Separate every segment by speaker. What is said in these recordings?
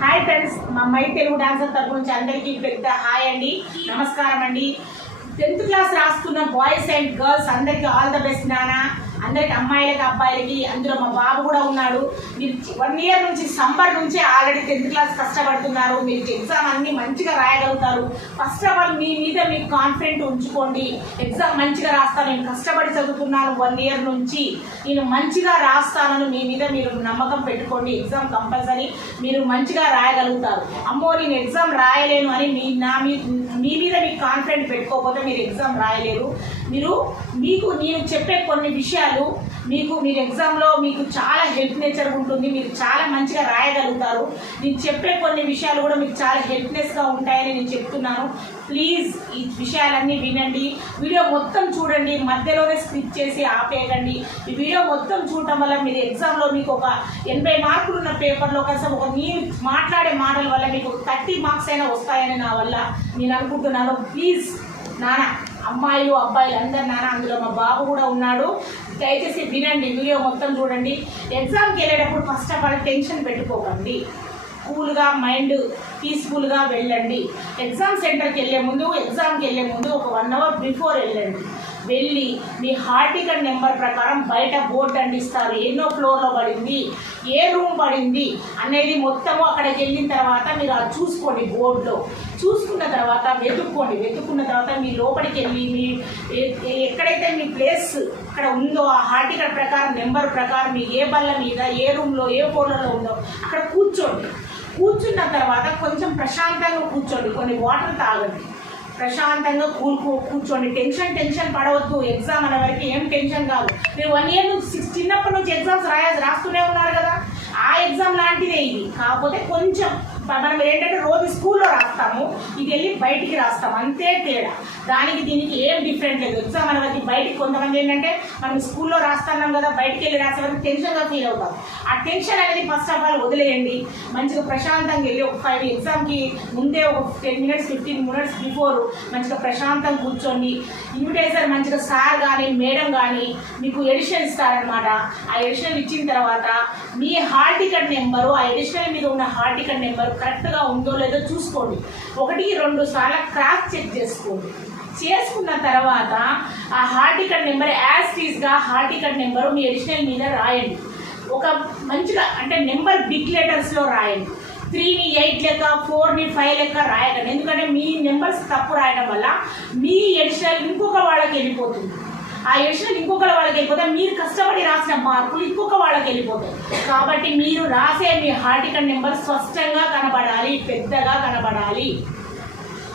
Speaker 1: Hi friends మా my Telugu dancer తరపు నుంచి అందరికీ పెద్ద హాయ్ అండి. నమస్కారం అండి. టెన్త్ క్లాస్ రాస్తున్న బాయ్స్ అండ్ గర్ల్స్ అందరికీ ఆల్ ద బెస్ట్ నానా. అందరికి అమ్మాయిలకి అబ్బాయిలకి అందులో మా బాబు కూడా ఉన్నాడు. మీరు వన్ ఇయర్ నుంచి సమ్మర్ నుంచి ఆల్రెడీ టెన్త్ క్లాస్ కష్టపడుతున్నారు. మీరు ఎగ్జామ్ అన్ని మంచిగా రాయగలుగుతారు. ఫస్ట్ ఆఫ్ ఆల్ మీ మీద మీకు కాన్ఫిడెంట్ ఉంచుకోండి. ఎగ్జామ్ మంచిగా రాస్తాను నేను కష్టపడి చదువుతున్నాను వన్ ఇయర్ నుంచి. నేను మంచిగా రాస్తానని మీ మీద మీరు నమ్మకం పెట్టుకోండి. ఎగ్జామ్ కంపల్సరీ మీరు మంచిగా రాయగలుగుతారు. అమ్మో నేను ఎగ్జామ్ రాయలేను అని మీ నా మీ మీ మీద మీకు కాన్ఫిడెంట్ పెట్టుకోకపోతే మీరు ఎగ్జామ్ రాయలేరు. మీరు మీకు నేను చెప్పే కొన్ని విషయాలు మీకు మీరు ఎగ్జామ్లో మీకు చాలా హెల్ప్ నేచర్ ఉంటుంది మీరు చాలా మంచిగా రాయగలుగుతారు. నేను చెప్పే కొన్ని విషయాలు కూడా మీకు చాలా హెల్ప్నెస్గా ఉంటాయని నేను చెప్తున్నాను. ప్లీజ్ ఈ విషయాలన్నీ వినండి. వీడియో మొత్తం చూడండి. మధ్యలోనే స్కిప్ చేసి ఆపేయకండి. ఈ వీడియో మొత్తం చూడటం వల్ల మీరు ఎగ్జామ్లో మీకు ఒక ఎనభై మార్కులు ఉన్న పేపర్లో కనీసం ఒక నేను మాట్లాడే మాటల వల్ల మీకు థర్టీ మార్క్స్ అయినా వస్తాయని నా వల్ల నేను అనుకుంటున్నాను. ప్లీజ్ నానా అమ్మాయిలు అబ్బాయిలు అందరు నాన్న అందులో మా బాబు కూడా ఉన్నాడు. దయచేసి వినండి వీడియో మొత్తం చూడండి. ఎగ్జామ్కి వెళ్ళేటప్పుడు ఫస్ట్ ఆఫ్ ఆల్ టెన్షన్ పెట్టుకోకండి. కూల్గా మైండ్ పీస్ఫుల్గా వెళ్ళండి. ఎగ్జామ్ సెంటర్కి వెళ్ళే ముందు ఎగ్జామ్కి వెళ్ళే ముందు ఒక వన్ అవర్ బిఫోర్ వెళ్ళండి. వెళ్ళి మీ హార్టికల్ నెంబర్ ప్రకారం బయట బోర్డు అందిస్తారు ఎన్నో ఫ్లోర్లో పడింది ఏ రూమ్ పడింది అనేది మొత్తము అక్కడికి వెళ్ళిన తర్వాత మీరు అది చూసుకోండి బోర్డులో. చూసుకున్న తర్వాత వెతుక్కోండి. వెతుక్కున్న తర్వాత మీ లోపలికి వెళ్ళి మీ ఎక్కడైతే మీ ప్లేస్ అక్కడ ఉందో ఆ హార్టికల్ ప్రకారం నెంబర్ ప్రకారం మీ ఏ బల్ల మీద ఏ రూమ్లో ఏ ఫోన్లలో ఉందో అక్కడ కూర్చోండి. కూర్చున్న తర్వాత కొంచెం ప్రశాంతంగా కూర్చోండి. కొన్ని వాటర్ తాగండి. ప్రశాంతంగా కూర్చో కూర్చోండి. Tension tension పడవద్దు. ఎగ్జామ్ అనే వరకు ఏం టెన్షన్ కాదు. మీరు వన్ ఇయర్ నుంచి సిక్స్ చిన్నప్పటి నుంచి ఎగ్జామ్స్ రాయాలి రాస్తూనే ఉన్నారు కదా. ఆ ఎగ్జామ్ లాంటిదే ఇది. కాకపోతే కొంచెం మనం ఏంటంటే రోజు స్కూల్లో రాస్తాము ఇది వెళ్ళి బయటికి రాస్తాం అంతే తేడా. దానికి దీనికి ఏం డిఫరెంట్ లేదు. ఎగ్జామ్ మనం అది బయటికి కొంతమంది ఏంటంటే మనం స్కూల్లో రాస్తున్నాం కదా బయటికి వెళ్ళి రాసే టెన్షన్గా ఫీల్ అవుతాం. ఆ టెన్షన్ అనేది ఫస్ట్ ఆఫ్ ఆల్ వదిలేయండి. మంచిగా ప్రశాంతంగా వెళ్ళి ఒక ఫైవ్ ఎగ్జామ్కి ముందే ఒక ten minutes fifteen minutes before మంచిగా ప్రశాంతంగా కూర్చోండి. ఇన్విటేషన్ మంచిగా సార్ కానీ మేడం కానీ మీకు ఎడిషన్ ఇస్తారనమాట ఆ ఎడిషన్ ఇచ్చిన తర్వాత మీ హాల్ టికెట్ నెంబరు ఆ ఎడిషనల్ మీద ఉన్న హాల్ టికెట్ నెంబర్ కరెక్ట్గా ఉందో లేదో చూసుకోండి. ఒకటి రెండు సార్లు క్రాస్ చెక్ చేసుకోండి. చేసుకున్న తర్వాత ఆ హార్టికట్ నెంబర్ యాజ్ టీజ్గా హార్టికట్ నెంబరు మీ ఎడిషనల్ మీద రాయండి. ఒక మంచిగా అంటే నెంబర్ బిగ్ లెటర్స్లో రాయండి. త్రీని ఎయిట్ లెక్క ఫోర్ని ఫైవ్ లెక్క రాయకండి. ఎందుకంటే మీ నెంబర్స్ తప్పు రాయడం వల్ల మీ ఎడిషనల్ ఇంకొక వాళ్ళకి వెళ్ళిపోతుంది. ఆ ఎడిషనల్ ఇంకొక వాళ్ళకి వెళ్ళిపోతే మీరు కష్టపడి రాసిన మార్కులు ఇంకొక వాళ్ళకి వెళ్ళిపోతాయి. కాబట్టి మీరు రాసే మీ హార్టికల్ నెంబర్ స్పష్టంగా కనబడాలి పెద్దగా కనబడాలి.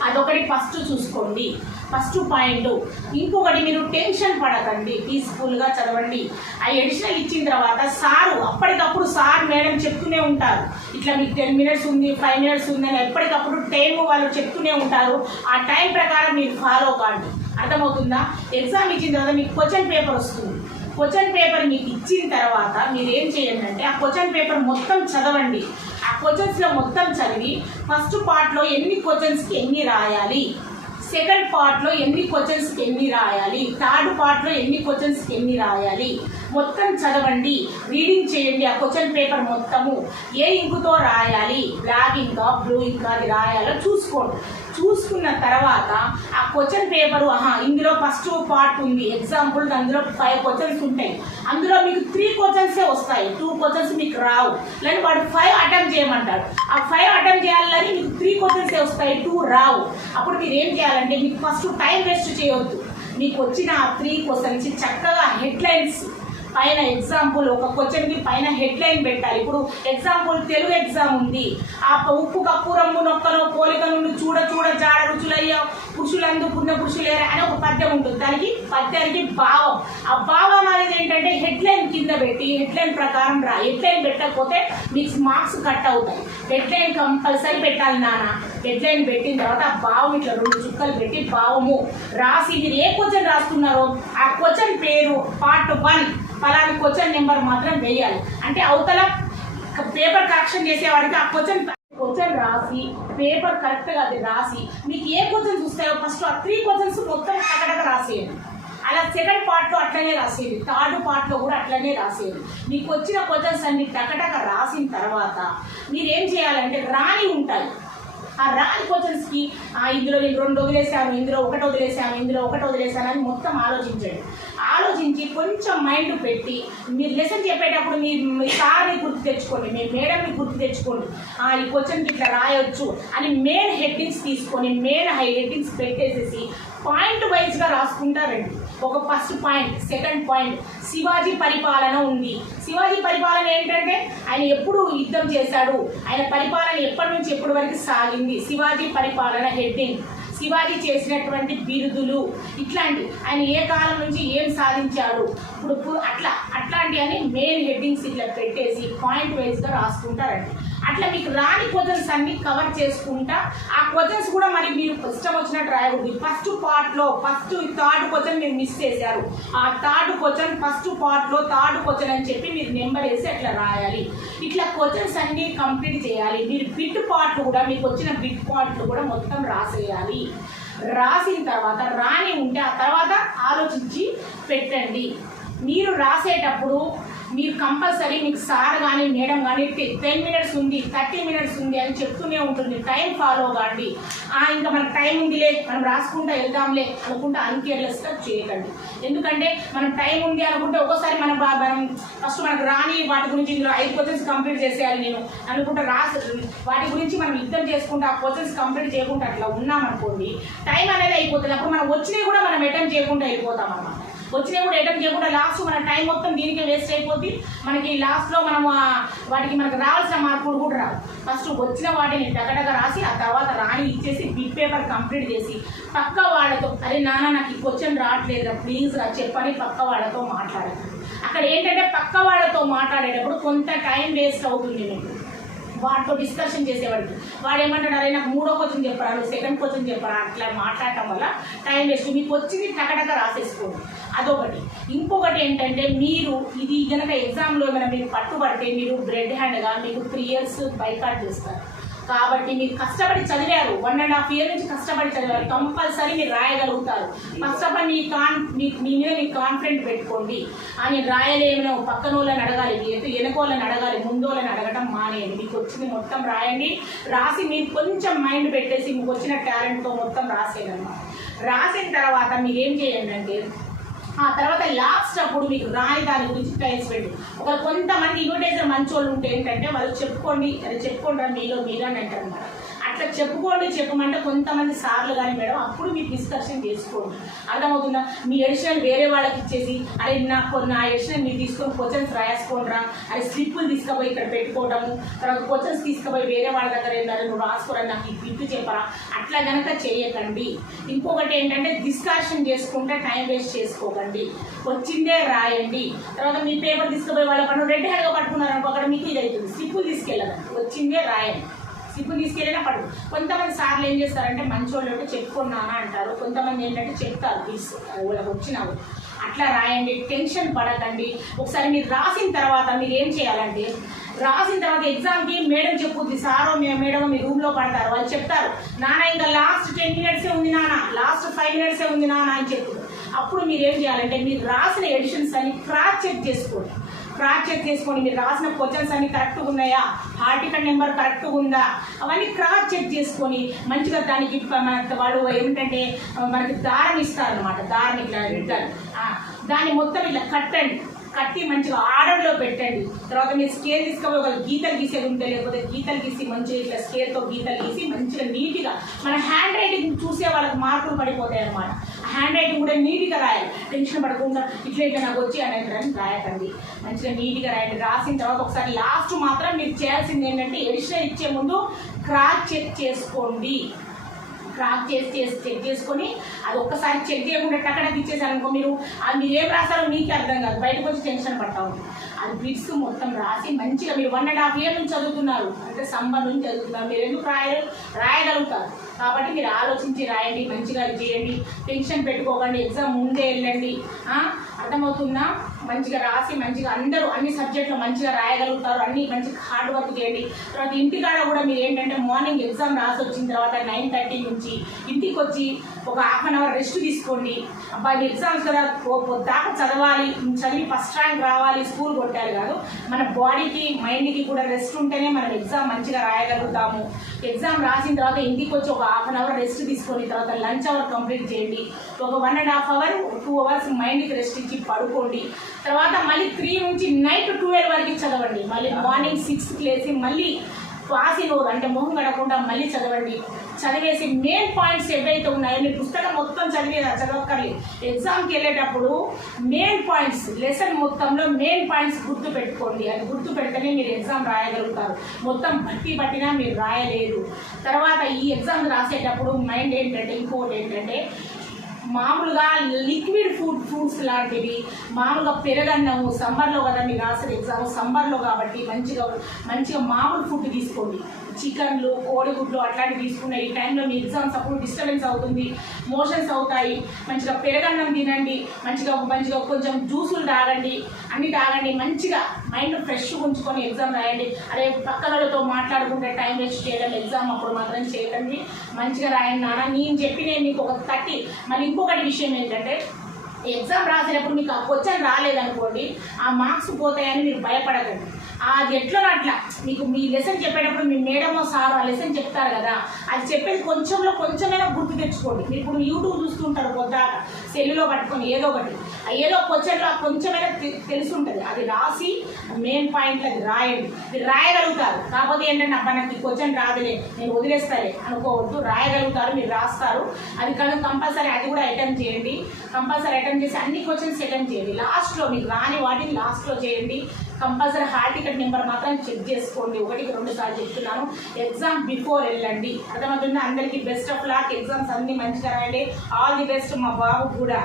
Speaker 1: అదొకటి ఫస్ట్ చూసుకోండి. ఫస్ట్ పాయింట్ ఇంకొకటి మీరు టెన్షన్ పడకండి. పీస్ఫుల్గా చదవండి. ఆ ఎడిషనల్ ఇచ్చిన తర్వాత సారు అప్పటికప్పుడు సార్ మేడం చెప్తూనే ఉంటారు. ఇట్లా మీకు టెన్ మినిట్స్ ఉంది ఫైవ్ మినిట్స్ ఉంది అని ఎప్పటికప్పుడు టైం వాళ్ళు చెప్తూనే ఉంటారు. ఆ టైం ప్రకారం మీరు ఫాలో కాండి. అర్థమవుతుందా? ఎగ్జామ్ ఇచ్చిన తర్వాత మీకు క్వశ్చన్ పేపర్ వస్తుంది. క్వశ్చన్ పేపర్ మీకు ఇచ్చిన తర్వాత మీరు ఏం చేయండి అంటే ఆ క్వశ్చన్ పేపర్ మొత్తం చదవండి. క్వశ్చన్స్లో మొత్తం చదివి ఫస్ట్ పార్ట్లో ఎన్ని క్వశ్చన్స్కి ఎన్ని రాయాలి? సెకండ్ పార్ట్లో ఎన్ని క్వశ్చన్స్కి ఎన్ని రాయాలి? థర్డ్ పార్ట్లో ఎన్ని క్వశ్చన్స్కి ఎన్ని రాయాలి? మొత్తం చదవండి రీడింగ్ చేయండి ఆ క్వశ్చన్ పేపర్ మొత్తము ఏ ఇంకుతో రాయాలి? బ్లాక్ ఇంకా బ్లూ ఇంకా అది రాయాలో చూసుకోండి. చూసుకున్న తర్వాత ఆ క్వశ్చన్ పేపరు ఆహా ఇందులో ఫస్ట్ పార్ట్ ఉంది. ఎగ్జాంపుల్ అందులో ఫైవ్ క్వశ్చన్స్ ఉంటాయి. అందులో మీకు త్రీ క్వశ్చన్సే వస్తాయి. టూ క్వశ్చన్స్ మీకు రావు. లేని వాడు ఫైవ్ అటెంప్ట్ చేయమంటాడు. ఆ ఫైవ్ అటెంప్ట్ చేయాలని మీకు త్రీ క్వశ్చన్సే వస్తాయి. టూ రావు. అప్పుడు మీరు ఏం చేయాలంటే మీకు ఫస్ట్ టైం వేస్ట్ చేయొద్దు. మీకు వచ్చిన ఆ త్రీ క్వశ్చన్స్ చక్కగా హెడ్లైన్స్ పైన ఎగ్జాంపుల్ ఒక క్వశ్చన్కి పైన హెడ్లైన్ పెట్టాలి. ఇప్పుడు ఎగ్జాంపుల్ తెలుగు ఎగ్జామ్ ఉంది. ఆ ఉప్పు కప్పురమ్ము నొక్కలో పోలిక నుండి చూడ చూడ జాడ రుచులయ్య పురుషులందు పుణ్య పురుషులేరా అని ఒక పద్యం ఉంటుంది. దానికి పద్యానికి భావం. ఆ భావం అనేది ఏంటంటే హెడ్లైన్ కింద పెట్టి హెడ్లైన్ ప్రకారం రా. హెడ్లైన్ పెట్టకపోతే మీకు మార్క్స్ కట్ అవుతాయి. హెడ్లైన్ కంపల్సరీ పెట్టాలి నాన్న. హెడ్లైన్ పెట్టిన తర్వాత ఆ భావం ఇట్లా రెండు చుక్కలు పెట్టి భావము. రాసి మీరు ఏ క్వశ్చన్ రాస్తున్నారో ఆ క్వశ్చన్ పేరు పార్ట్ వన్ ఫలాని క్వశ్చన్ నెంబర్ మాత్రం వేయాలి. అంటే అవతల పేపర్ కరెక్షన్ చేసేవాడికి ఆ క్వశ్చన్ క్వశ్చన్ రాసి పేపర్ కరెక్ట్గా అది రాసి మీకు ఏ క్వశ్చన్ వస్తాయో ఫస్ట్ ఆ త్రీ క్వశ్చన్స్ మొత్తం కరెక్ట్గా రాసేయండి. అలా సెకండ్ పార్ట్లో అట్లనే రాసేది థర్డ్ పార్ట్లో కూడా అట్లనే రాసేది మీకు వచ్చిన క్వశ్చన్స్ అన్ని టకటక రాసిన తర్వాత మీరు ఏం చేయాలంటే రాని ఉంటాయి. ఆ రాని క్వశ్చన్స్కి ఇందులో నేను రెండు వదిలేసాను ఇందులో ఒకటి వదిలేసాను ఇందులో ఒకటి వదిలేసాను అని మొత్తం ఆలోచించండి. ఆలోచించి కొంచెం మైండ్ పెట్టి మీరు లెసన్ చెప్పేటప్పుడు మీ మీ సార్ని గుర్తు తెచ్చుకోండి మీ మేడంని గుర్తు తెచ్చుకోండి. ఆ, ఈ క్వశ్చన్కి ఇట్లా రాయొచ్చు అని మెయిన్ హెడ్డింగ్స్ తీసుకొని మెయిన్ హై హెడ్డింగ్స్ పెట్టేసేసి పాయింట్ వైజ్గా రాసుకుంటారండి ఒక first point second point. Shivaji పరిపాలన ఉంది. శివాజీ పరిపాలన ఏంటంటే ఆయన ఎప్పుడు యుద్ధం చేశాడు? ఆయన పరిపాలన ఎప్పటి నుంచి ఎప్పటి వరకు సాగింది? శివాజీ పరిపాలన హెడ్డింగ్. శివాజీ చేసినటువంటి బిరుదులు. ఇట్లాంటి ఆయన ఏ కాలం నుంచి ఏం సాధించాడు? ఇప్పుడు అట్లా అట్లాంటి అని మెయిన్ హెడ్డింగ్స్ ఇట్లా పెట్టేసి పాయింట్ వైజ్గా రాసుకుంటారండి. అట్లా మీకు రాని క్వశ్చన్స్ అన్ని కవర్ చేసుకుంటా. ఆ క్వశ్చన్స్ కూడా మరి మీరు ఇష్టం వచ్చినట్టు రాయకూడదు ఫస్ట్ పార్ట్లో ఫస్ట్ థర్డ్ క్వశ్చన్ మీరు మిస్ చేశారు. ఆ థర్డ్ క్వశ్చన్ ఫస్ట్ పార్ట్లో థర్డ్ క్వశ్చన్ అని చెప్పి మీరు నెంబర్ వేసి అట్లా రాయాలి. ఇట్లా క్వశ్చన్స్ అన్ని కంప్లీట్ చేయాలి. మీరు బిట్ పార్ట్లు కూడా మీకు వచ్చిన బిట్ పార్ట్లు కూడా మొత్తం రాసేయాలి. రాసిన తర్వాత రాని ఉంటే ఆ తర్వాత ఆలోచించి పెట్టండి. మీరు రాసేటప్పుడు మీరు కంపల్సరీ మీకు సార్ కానీ మేడం కానీ టెన్ మినిట్స్ ఉంది థర్టీ మినిట్స్ ఉంది అని చెప్తూనే ఉంటుంది. టైం ఫాలో కాండి ఇంకా మనకు టైం ఉందిలే మనం రాసుకుంటా వెళ్దాంలే అనుకుంటా అన్కేర్లెస్గా చేయకండి. ఎందుకంటే మనం టైం ఉంది అనుకుంటే ఒక్కోసారి మనం మనం ఫస్ట్ మనకు రాని వాటి గురించి ఇందులో ఐదు క్వశ్చన్స్ కంప్లీట్ చేసేయాలి నేను అనుకుంటా రాసి వాటి గురించి మనం యుద్ధం చేసుకుంటా ఆ క్వశ్చన్స్ కంప్లీట్ చేయకుండా అట్లా ఉన్నాం అనుకోండి టైం అనేది అయిపోతుంది. అప్పుడు మనం వచ్చినవి కూడా మనం అటెంప్ట్ చేయకుండా వెళ్ళిపోతాం అన్నమాట. వచ్చినవి కూడా అటెంప్ట్ చేయకుండా లాస్ట్ మన టైం మొత్తం దీనికే వేస్ట్ అయిపోద్ది. మనకి లాస్ట్లో మనం వాటికి మనకు రావాల్సిన మార్కులు కూడా రావు. ఫస్ట్ వచ్చిన వాటిని టగటగ రాసి ఆ తర్వాత రాని ఇచ్చేసి బిట్ పేపర్ కంప్లీట్ చేసి పక్క వాళ్ళతో అరే నాన్న నాకు ఈ క్వశ్చన్ రావట్లేదురా ప్లీజ్ రా చెప్పని పక్క వాళ్ళతో మాట్లాడాలి అక్కడ ఏంటంటే పక్క వాళ్ళతో మాట్లాడేటప్పుడు కొంత టైం వేస్ట్ అవుతుంది మీకు. వాటితో డిస్కషన్ చేసేవాడికి. వాడు ఏమంటాడు అరే నాకు మూడో క్వశ్చన్ చెప్పరా నువ్వు సెకండ్ క్వశ్చన్ చెప్పరా? అట్లా మాట్లాడటం వల్ల టైం వేస్ట్ మీకు వచ్చింది టకటక రాసేసుకోండి. అదొకటి. ఇంకొకటి ఏంటంటే మీరు ఇది కనుక ఎగ్జామ్లో ఏమైనా మీరు పట్టుబడితే మీరు బ్రెడ్ హ్యాండ్గా మీకు త్రీ ఇయర్స్ బైకాట్ చేస్తారు. కాబట్టి మీరు కష్టపడి చదివారు. వన్ అండ్ హాఫ్ ఇయర్ నుంచి కష్టపడి చదివారు. కంపల్సరీ మీరు రాయగలుగుతారు. ఫస్ట్ ఆఫ్ ఆల్ మీ కాన్ మీ మీద మీకు కాన్ఫిడెంట్ పెట్టుకోండి. అని రాయలేమో పక్కన వాళ్ళని అడగాలి ఎటు వెనుకోళ్ళని అడగాలి ముందోళ్ళని అడగటం మానేయండి. మీకు వచ్చింది మొత్తం రాయండి. రాసి మీరు కొంచెం మైండ్ పెట్టేసి మీకు వచ్చిన టాలెంట్తో మొత్తం రాసేయడం రాసిన తర్వాత మీరు ఏం చేయండి అంటే ఆ తర్వాత లాస్ట్ అప్పుడు మీకు రాని దాని గురించి ప్రైజ్ పెట్టి. ఒక కొంతమంది ఇన్విటేషన్ మంచి వాళ్ళు ఉంటే ఏంటంటే వాళ్ళు చెప్పుకోండి అది చెప్పుకోండి మీలో మీరు అంటారు అన్నమాట అట్లా చెప్పుకోండి చెప్పమంటే కొంతమంది సార్లు కానీ మేడం అప్పుడు మీరు డిస్కషన్ చేసుకోండి. అర్థమవుతుందా? మీ ఎడిషన్ వేరే వాళ్ళకి ఇచ్చేసి అరే నాకు నా ఎడిషనల్ మీరు తీసుకొని క్వశ్చన్స్ రాసుకోండి రా అరే స్లిప్పులు తీసుకుపోయి ఇక్కడ పెట్టుకోవడము తర్వాత క్వశ్చన్స్ తీసుకుపోయి వేరే వాళ్ళ దగ్గర ఏంటంటే నువ్వు రాసుకోరా నాకు ఈ బిట్టు చెప్పరా? అట్లా కనుక చేయకండి. ఇంకొకటి ఏంటంటే డిస్కషన్ చేసుకుంటే టైం వేస్ట్ చేసుకోకండి. వచ్చిందే రాయండి. తర్వాత మీ పేపర్ తీసుకుపోయి వాళ్ళ పన్ను రెడ్ హ్యాండ్గా పట్టుకున్నారు అనుకో అక్కడ మీకు ఇది అవుతుంది స్లిప్పులు తీసుకెళ్ళదండి వచ్చిందే రాయండి. ఇప్పుడు తీసుకెళ్ళినా పడు కొంతమంది సార్లు ఏం చేస్తారంటే మంచి వాళ్ళు అంటే చెప్పుకున్నానా అంటారు. కొంతమంది ఏంటంటే చెప్తారు తీసు వాళ్ళకి వచ్చినావు. అట్లా రాయండి. టెన్షన్ పడకండి. ఒకసారి మీరు రాసిన తర్వాత మీరు ఏం చేయాలంటే రాసిన తర్వాత ఎగ్జామ్కి మేడం చెప్పుద్ది సారో మేడం మీ రూమ్లో పడతారు. వాళ్ళు చెప్తారు నాన్న ఇంకా లాస్ట్ టెన్ మినిట్సే ఉంది నాన్న లాస్ట్ ఫైవ్ మినిట్సే ఉంది నాన్న అని చెప్పారు అప్పుడు మీరు ఏం చేయాలంటే మీరు రాసిన ఎడిషన్స్ అన్ని క్రాస్ చెక్ చేసుకోండి. క్రాస్ చెక్ చేసుకోండి. మీరు రాసిన క్వశ్చన్స్ అన్ని కరెక్ట్గా ఉన్నాయా? ఆర్టికల్ నెంబర్ కరెక్ట్గా ఉందా? అవన్నీ క్రాస్ చెక్ చేసుకొని మంచిగా దానికి వాళ్ళు ఏమిటంటే మనకి దారం ఇస్తారనమాట దారం ఇట్లా దాన్ని మొత్తం ఇట్లా కట్టండి. కట్టి మంచిగా ఆర్డర్లో పెట్టండి. తర్వాత మీరు స్కేల్ తీసుకొని ఒక గీతలు గీసేది ఉంటే లేకపోతే గీతలు గీసి మంచిగా ఇట్లా స్కేల్తో గీతలు గీసి మంచిగా నీట్గా మన హ్యాండ్ రైటింగ్ చూసే వాళ్ళకి మార్కులు పడిపోతాయి అనమాట హ్యాండ్ రైటింగ్ కూడా నీట్గా రాయాలి. టెన్షన్ పడకుండా ఇట్లా ఇట్లా నాకు వచ్చి అనేది రాయకండి. మంచిగా నీట్గా రాయండి. రాసిన తర్వాత ఒకసారి లాస్ట్ మాత్రం మీరు చేయాల్సింది ఏంటంటే ఎడిషన్ ఇచ్చే ముందు క్రాస్ చెక్ చేసుకోండి. ట్రాక్ చేసి చేసి చెక్ చేసుకొని అది ఒక్కసారి చెక్ చేయకుండా టక్కడ ఇచ్చేసారనుకో మీరు అది మీరు ఏం రాస్తారో మీకే అర్థం కాదు. బయటకు వచ్చి టెన్షన్ పడతా ఉంటుంది అది బిట్స్ మొత్తం రాసి మంచిగా మీరు వన్ అండ్ హాఫ్ ఇయర్ నుంచి చదువుతున్నారు. అంటే సంబంధం నుంచి చదువుతున్నారు. మీరు ఎందుకు రాయరు రాయగలుగుతారు? కాబట్టి మీరు ఆలోచించి రాయండి మంచిగా చేయండి. టెన్షన్ పెట్టుకోకండి ఎగ్జామ్ ముందే వెళ్ళండి. అర్థమవుతుందా? మంచిగా రాసి మంచిగా అందరూ అన్ని సబ్జెక్టులు మంచిగా రాయగలుగుతారు. అన్ని మంచిగా హార్డ్ వర్క్ చేయండి. తర్వాత ఇంటికాడ కూడా మీరు ఏంటంటే మార్నింగ్ ఎగ్జామ్ రాసి వచ్చిన తర్వాత నైన్ థర్టీ నుంచి ఇంటికి వచ్చి ఒక హాఫ్ అన్ అవర్ రెస్ట్ తీసుకోండి. అబ్బాయి ఎగ్జామ్స్ కదా దాకా చదవాలి. చదివి ఫస్ట్ ర్యాంక్ రావాలి స్కూల్ కొట్టారు కాదు. మన బాడీకి మైండ్కి కూడా రెస్ట్ ఉంటేనే మనం ఎగ్జామ్ మంచిగా రాయగలుగుతాము. ఎగ్జామ్ రాసిన తర్వాత ఇంటికి వచ్చి ఒక హాఫ్ అన్ అవర్ రెస్ట్ తీసుకొని తర్వాత లంచ్ అవర్ కంప్లీట్ చేయండి. ఒక one and half hour two hours మైండ్కి రెస్ట్ ఇచ్చి పడుకోండి. తర్వాత మళ్ళీ త్రీ నుంచి నైట్ ట్వెల్వ్ వరకు చదవండి. మళ్ళీ మార్నింగ్ సిక్స్కి లేచి మళ్ళీ క్లాసీ రోజు అంటే మొహం గడకుండా మళ్ళీ చదవండి. చదివేసి మెయిన్ పాయింట్స్ ఏవైతే ఉన్నాయో నీ పుస్తకం మొత్తం చదివేదా చదవక్కర్లేదు. ఎగ్జామ్కి వెళ్ళేటప్పుడు మెయిన్ పాయింట్స్ లెసన్ మొత్తంలో మెయిన్ పాయింట్స్ గుర్తు పెట్టుకోండి. అది గుర్తు పెడితేనే మీరు ఎగ్జామ్ రాయగలుగుతారు. మొత్తం బట్టి పట్టినా మీరు రాయలేరు. తర్వాత ఈ ఎగ్జామ్ రాసేటప్పుడు మైండ్ ఏంటంటే ఇంకోటి ఏంటంటే మామూలుగా లిక్విడ్ ఫుడ్ ఫ్రూట్స్ లాంటివి మామూలుగా పెరగన్నము సమ్మర్లో కదా మీరు రాసిన ఎగ్జామ్ సమ్మర్లో కాబట్టి మంచిగా మంచిగా మామూలు ఫుడ్ తీసుకోండి. చికెన్లు కోడిగుడ్లు అట్లాంటివి తీసుకున్నాయి ఈ టైంలో మీ ఎగ్జామ్స్ అప్పుడు డిస్టర్బెన్స్ అవుతుంది మోషన్స్ అవుతాయి. మంచిగా పెరగన్నం తినండి మంచిగా మంచిగా కొంచెం జ్యూసులు తాగండి అన్ని తాగండి మంచిగా మైండ్ ఫ్రెష్గా ఉంచుకొని ఎగ్జామ్ రాయండి. అదే పక్క వాళ్ళతో మాట్లాడుకుంటే టైం వేస్ట్ చేయడం ఎగ్జామ్ అప్పుడు మాత్రం చేయకండి. మంచిగా రాయండి నాన్న. నేను చెప్పి నేను మీకు ఒక థర్టీ మళ్ళీ ఇంకొకటి విషయం ఏంటంటే ఎగ్జామ్ రాసేటప్పుడు మీకు ఆ క్వశ్చన్ రాలేదనుకోండి ఆ మార్క్స్ పోతాయని మీరు భయపడకండి. అది ఎట్లా అట్లా. మీకు మీ లెసన్ చెప్పేటప్పుడు మీ మేడమో సార్ ఆ లెసన్ చెప్తారు కదా అది చెప్పేది కొంచెంలో కొంచెమైనా గుర్తు తెచ్చుకోండి. మీరు ఇప్పుడు యూట్యూబ్ చూస్తుంటారు పొద్దాక సెల్లులో పట్టుకొని ఏదో ఒకటి. ఆ ఏదో క్వశ్చన్లో కొంచెమైనా తె- తెలిసి ఉంటుంది అది రాసి మెయిన్ పాయింట్ అది రాయండి. మీరు రాయగలుగుతారు. కాకపోతే ఏంటంటే అబ్బా నాకు ఈ క్వశ్చన్ రాదులే నేను వదిలేస్తాలే అనుకోవద్దు. రాయగలుగుతారు మీరు రాస్తారు. అది కాదు కంపల్సరీ అది కూడా అటెంప్ట్ చేయండి. కంపల్సరీ అటెంప్ట్ చేసి అన్ని క్వశ్చన్స్ అటెంప్ట్ చేయండి. లాస్ట్లో మీకు రాని వాటిని లాస్ట్లో చేయండి. కంపల్సరీ హాల్ టికెట్ నెంబర్ మాత్రం చెక్ చేసుకోండి. ఒకటికి రెండు సార్లు చెప్తున్నాను. ఎగ్జామ్ బిఫోర్ వెళ్ళండి. అర్థమవుతుంది? అందరికీ బెస్ట్ ఆఫ్ లాక్ ఎగ్జామ్స్ అన్ని మంచిగా రాయండి. ఆల్ ది బెస్ట్ మా బాబు కూడా.